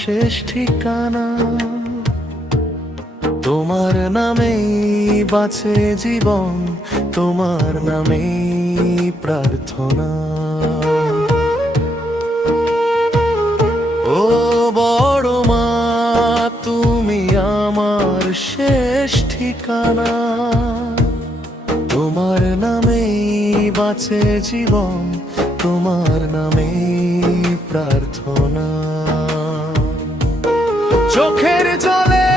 শেষ ঠিকানা। তোমার নামেই বাঁচে জীবন, তোমার নামেই প্রার্থনা। ও বড় মা, তুমি আমার শেষ ঠিকানা। তোমার নামেই বাঁচে জীবন, তোমার নামেই প্রার্থনা। চোখের জলে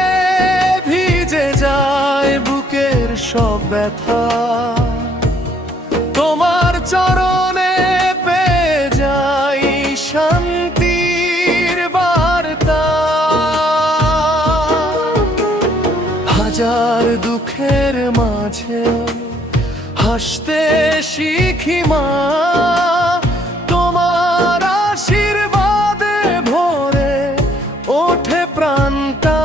ভিজে যায় বুকের সব ব্যথা, তোমার চরণে পেয়ে যাই শান্তির বার্তা। হাজার দুঃখের মাঝে হাসতে শিখি মা, তোমার আশীর্বাদে ভরে ওঠে প্রাণটা।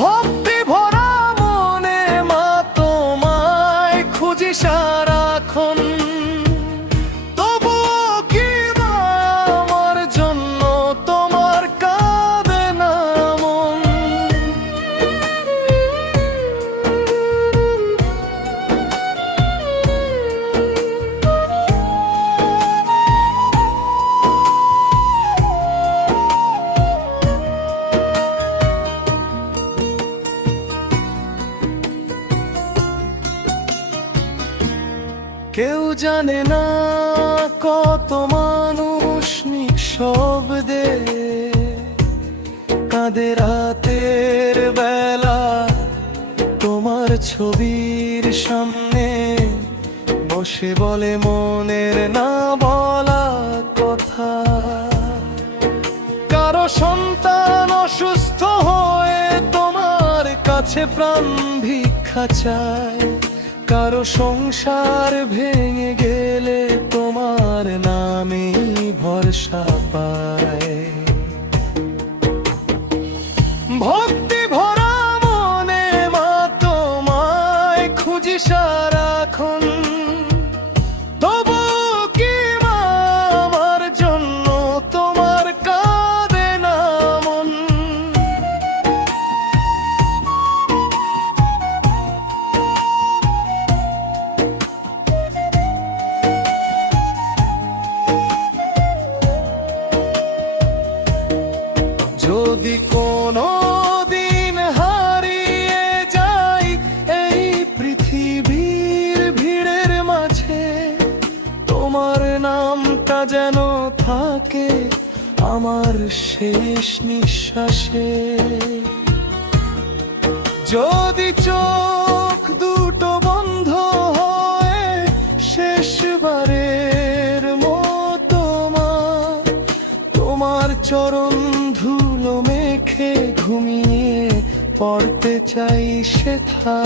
ভক্তি ভরা মনে মা তোমায় খুঁজি সারাক্ষণ, তবুও কি মা আমার জন্য তোমার কাঁদে না মন। কেউ জানে না কত মানুষ নিঃশব্দে কাঁদে রাতের বেলা, তোমার ছবির সামনে বসে বলে মনের না বলা কথা। কারো সন্তান অসুস্থ হয়ে তোমার কাছে প্রাণ ভিক্ষা চায়, কারো সংসার ভেঙে গেলে তোমার নামেই ভরসা পায়। ভক্তি ভরা মনে মা তোমায় খুঁজি সারাক্ষণ, তবু কি মা আমার জন্য তোমার কাঁদে না মন। যদি কোনো দিন হারিয়ে যাই এই পৃথিবীর ভিড়ের মাঝে, তোমার নামটা যেন থাকে আমার শেষ নিঃশ্বাসে। যদি চোখ দুটো বন্ধ হয় শেষবারের মতো মা, তোমার চরণ ধুলো মেখে ঘুমিয়ে পড়তে চাই সেথা।